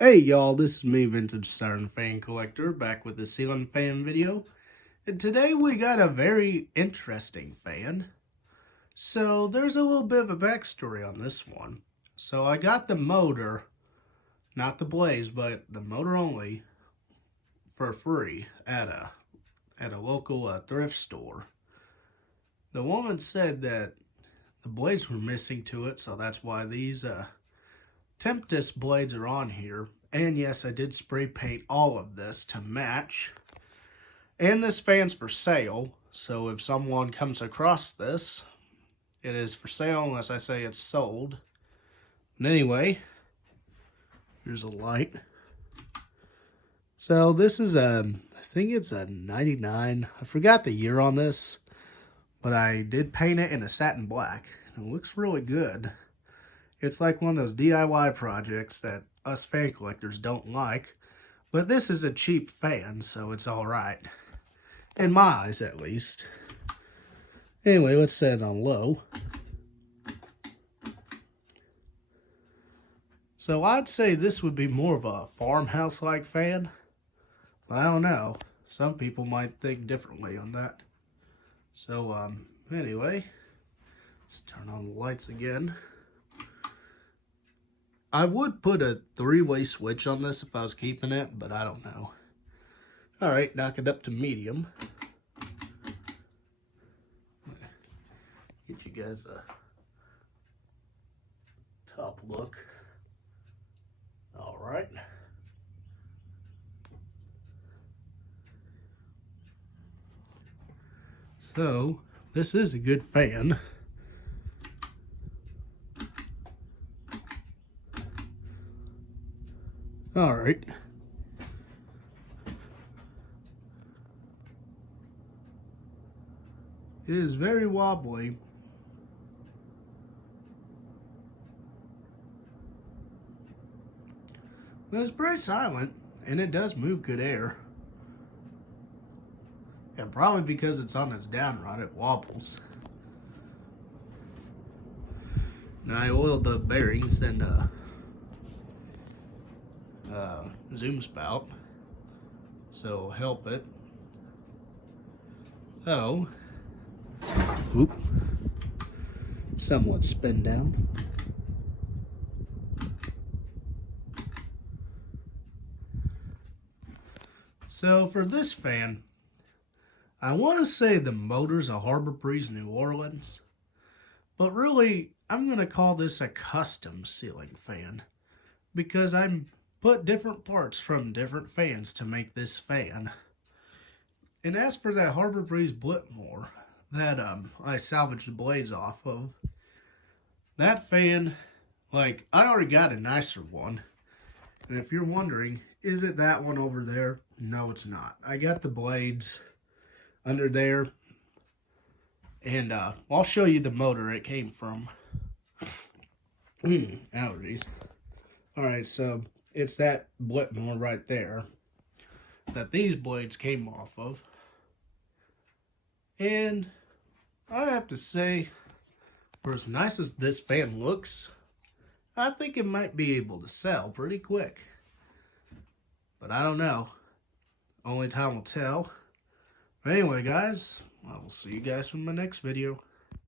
Hey y'all, this is me, Vintage Siren Fan Collector, back with the ceiling fan video. And today we got a very interesting fan. So there's a little bit of a backstory on this one. So I got the motor, not the blades, but the motor only, for free at a local thrift store. The woman said that the blades were missing to it, so that's why these Tempest blades are on here. And yes, I did spray paint all of this to match. And this fan's for sale, so if someone comes across this, it is for sale unless I say it's sold. But anyway, here's a light. So this is I think it's a 99. I forgot the year on this, but I did paint it in a satin black. It looks really good. It's like one of those DIY projects that us fan collectors don't like. But this is a cheap fan, so it's alright. In my eyes, at least. Anyway, let's set it on low. So I'd say this would be more of a farmhouse-like fan. But I don't know. Some people might think differently on that. So, anyway. Let's turn on the lights again. I would put a 3-way switch on this if I was keeping it, but I don't know. Alright, knock it up to medium. Get you guys a top look. Alright. So, this is a good fan. Alright. It is very wobbly. But it's pretty silent, and it does move good air. Yeah, probably because it's on its down rod, it wobbles. Now I oiled the bearings and zoom spout, so help it. So, whoop, somewhat spin down. So for this fan, I want to say the motor's a Harbor Breeze New Orleans, but really I'm going to call this a custom ceiling fan because I put different parts from different fans to make this fan. And as for that Harbor Breeze Blipmore that I salvaged the blades off of, that fan, like, I already got a nicer one. And if you're wondering, is it that one over there? No, it's not. I got the blades under there, and I'll show you the motor it came from. Allergies. Alright, so it's that Blipmore right there that these blades came off of. And I have to say, for as nice as this fan looks, I think it might be able to sell pretty quick. But I don't know. Only time will tell. But anyway, guys, I will see you guys in my next video.